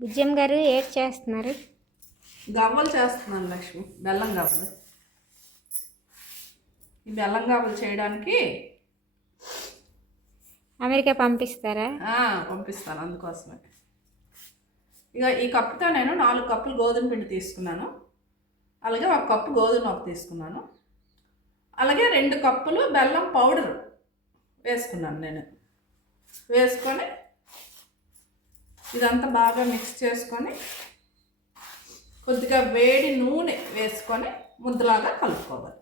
బుజ్జమ్మ గారు ఏడ్ చేస్తున్నారు? గవ్వలు చేస్తున్నాను లక్ష్మి, బెల్లం గవ్వలు. ఈ బెల్లం గవ్వలు చేయడానికి అమెరికా పంపిస్తారా? పంపిస్తాను, అందుకోసమే. ఇక ఈ కప్పుతో నేను 4 కప్పులు గోధుమ పిండి తీసుకున్నాను. అలాగే 1 కప్పు గోధుమ మాపు తీసుకున్నాను. అలాగే 2 కప్పులు బెల్లం పౌడర్ వేసుకున్నాను నేను. వేసుకొని ఇదంతా బాగా మిక్స్ చేసుకొని కొద్దిగా వేడి నూనె వేసుకొని ముద్దలాగా కలుపుకోవాలి.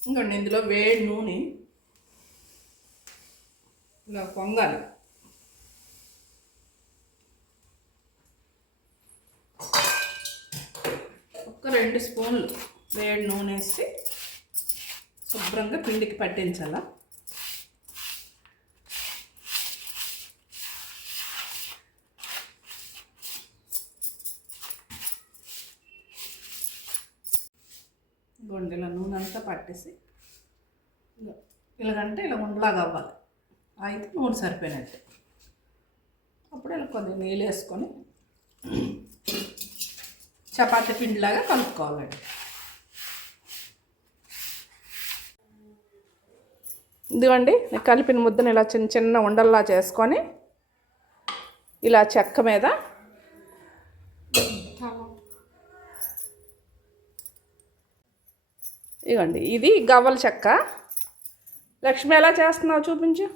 ఇంకోండి, ఇందులో వేడి నూనె ఇలా పొంగాలి. ఒక 2 స్పూన్లు వేడి నూనె వేసి శుభ్రంగా పిండికి పట్టించాల. గుండెల నూనె అంతా పట్టేసి ఇలాగంటే ఇలా ఉండలాగా అవ్వాలి. అయితే నూనె సరిపోయినట్టు. అప్పుడు ఇలా కొద్దిగా నీళ్ళు వేసుకొని చపాతీ పిండిలాగా కలుపుకోవాలండి. ఇదిగోండి, కలిపిన ముద్దను ఇలా చిన్న చిన్న ఉండల్లా చేసుకొని ఇలా చెక్క మీద ఇదిగోండి, ఇది గవ్వల చెక్క. లక్ష్మి ఎలా చేస్తున్నావు చూపించు.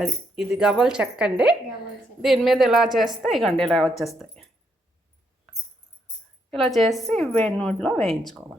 అది ఇది గవ్వల చెక్క అండి. దీని మీద ఇలా చేస్తే ఇగండి ఇలా వచ్చేస్తాయి. ఇలా చేసి వేడి నూనెలో వేయించుకోవాలి.